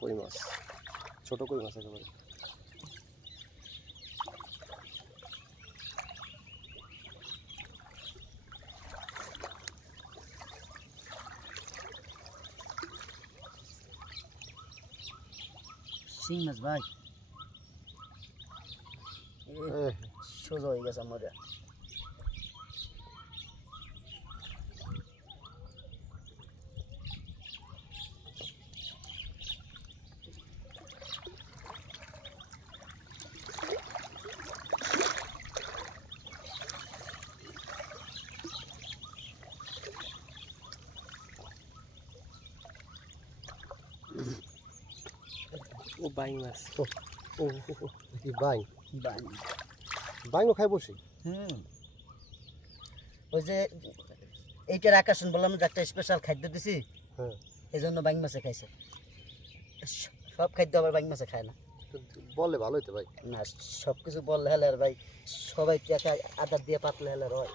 কই মাছ, ছোট কই মাছ একেবারে। শিং মাছ ভাই, সোজা হয়ে গেছে আমার। ও বাইং মাছ, ও কি বাইং, বাই বাইংও খাই বসি। ওই যে এইটার আকর্ষণ বললাম যে একটা স্পেশাল খাদ্য দিছি, হ্যাঁ এই জন্য বাইং মাছে খাইছে। সব খাদ্য আবার বাইং মাছে খায় না। বললে ভালো হইতো ভাই। না, সব কিছু বললে হলে আর ভাই সবাই টাকা আদার দিয়ে পাতলে হলে আর হয়।